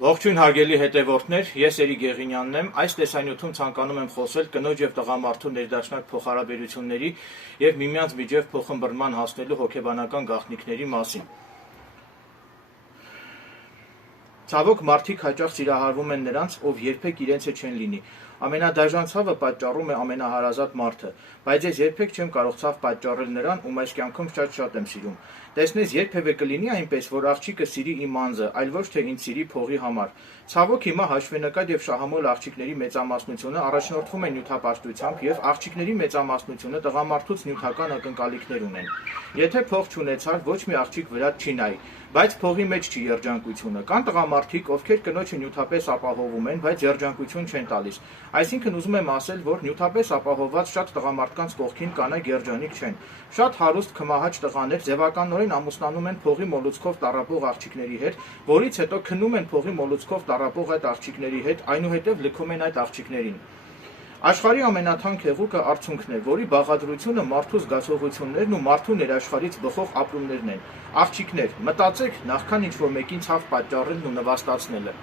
Ողջույն հարգելի հետևորդներ, ես Էրիկ Գեղինյանն եմ, այս տեսանյութում ցանկանում եմ խոսել կնոջ եւ տղամարդու ներդաշնակ փոխհարաբերությունների եւ միմյանց միջև փոխըմբռնման հասնելու հոգեբանական գաղտնիքների մասին։ Ցավոք մարդիկ հաճախ սիրահարվում են նրանց, ով երբեք իրենցը չեն լինի։ Ամենադաժան ցավը պատճառում է ամենահարազատ մարդը, բայց ես երբեք չեմ կարող ցավ պատճառել նրան, ում այս կյանքում շատ եմ սիրում։ Տեսնես, երբևէ կլինի այնպես, որ աղջիկը սիրի իմ անձը, այլ ոչ թե ինձ սիրի փողի համար։ Ցավոք հիմա հաշվենկատ եւ շահամոլ աղջիկների մեծամասնությունը առաջնորդվում է նյութապաշտությամբ եւ աղջիկների մեծամասնությունը տղամարդուց նյութական ակնկալիքներ ունեն։ Եթե փող չունեցար, ոչ մի աղջիկ վրա չի նայի, բայց փողի մեջ չի երջանկությունը։ Կան տղամարդիկ, ովքեր կնոջը նյութապես ապահովում են, բայց երջանկություն չեն տալիս։ Այսինքն ուզում եմ ասել, որ նյութապես ապահովված շատ տղամարդկանց կողքին կանայք երջանիկ չեն։ Շատ հարուստ քմահաճ տղաներ ձևականորեն ամուսնանում են փողի մոլուցքով տառապող աղջիկների հետ, որից հետո քնում են փողի մոլուցքով տառապող այդ աղջիկների հետ, այնուհետև լքում են այդ աղջիկներին։ Աշխարհի ամենաթանկ հեղուկը արցունքն է, որի բաղադրությունը մարդու զգացողություններն ու մարդու ներաշխարհից բխող ապրումներն են։ Աղջիկներ, մտածեք, նախքան ինչ-որ մեկին ցավ պատճառելն ու նվաստացնելը։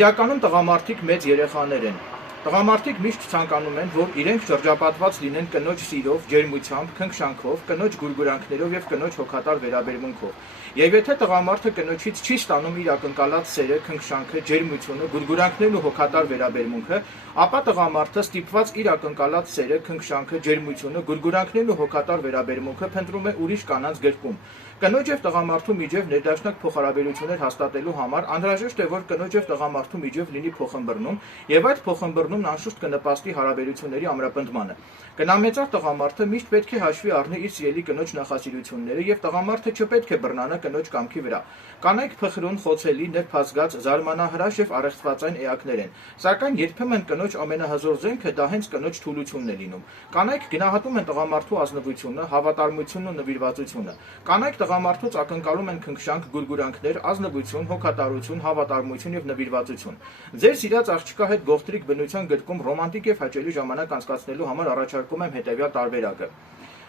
Իրականում տղամարդիկ մեծ երեխաներ են։ Տղամարդիկ միշտ ցանկանում են, որ իրենք շրջապատված լինեն կնոջ սիրով, ջերմությամբ, քնքշանքով, կնոջ գուրգուրանքներով եւ կնոջ հոգատար վերաբերմունքով։ Եվ եթե տղամարդը կնոջից չի ստանում իր ակնկալած սերը, քնքշանքը, ջերմությունը, գուրգուրանքներն ու հոգատար վերաբերմունքը, ապա տղամարդը ստիպված իր ակնկալած սերը, քնքշանքը, ջերմությունը, գուրգուրանքներն ու հոգատար վերաբերմունքը փնտրում է ուրիշ կանանց գրկում։ Կնոջ եւ տղամարդու միջև ներդաշնակ փոխհարաբերություններ հաստատելու համար անհրաժեշտ է, որ կնոջ եւ տղամարդու միջև լինի փոխըմբռնում, եւ այդ փոխըմբռնումն անշուշտ կնպաստի հարաբերությունների ամրապնդմանը։ Կնամեծար տղամարդը միշտ պետք է հաշվի առնի իր սիրելի կնոջ նախասիրությունները եւ տղամարդը չպետք է բռնանա կնոջ կամքի վրա։ Կանայք փխրուն, խոցելի, ներփազգած, զարմանահրաշ եւ առեղծվածային էակներ են, սակայն երբեմն կնոջ ամենահզոր զենքը դա հենց կնոջ թուլությունն է լինում։ Կանայք գնահատում են տղամարդու ազնվությունը, հավատարմությունն ու նվիրվածությունը։ Կանայք տղամարդուց ակնկալում են քնքշանք, գուրգուրանքներ, ազնվություն, հոգատարություն, հավատարմություն եւ նվիրվածություն։ Ձեր սիրած աղջկա հետ գողտրիկ բնության գրկում ռոմանտիկ եւ հաճելի ժամանակ անցկացնելու համար առաջարկում եմ հետեւյալ տարբերակը։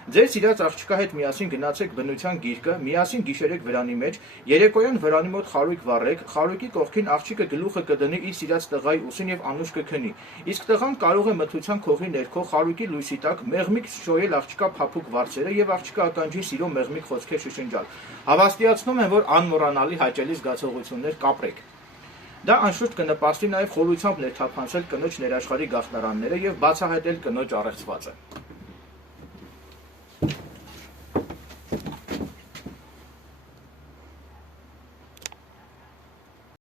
Ձեր սիրած աղջկա հետ միասին գնացեք բնության գիրկը, միասին գիշերեք վրանի մեջ, երեկոյան վրանի մոտ խարույկ վառեք, խարույկի կողքին աղջիկը գլուխը կդնի իր սիրած տղայի ուսին եւ անուշ կքնի։ Իսկ տղան կարող է մթության քողի ներքո խարույկի լույսի տակ մեղմիկ շոյել աղջկա փափուկ վարձերը եւ աղջկա ականջի սիրո մեղմիկ խոսքեր շշնջալ։ Հավաստիացնում եմ, որ անմոռանալի հաճելի զգացողություններ կապրեք։ Դա անշուշտ կնպաստի նաեւ խորությամբ ներթափանցել կնոջ ներաշխարհի գաղտնարանները եւ բացահայտել կնոջ առեղծվածը։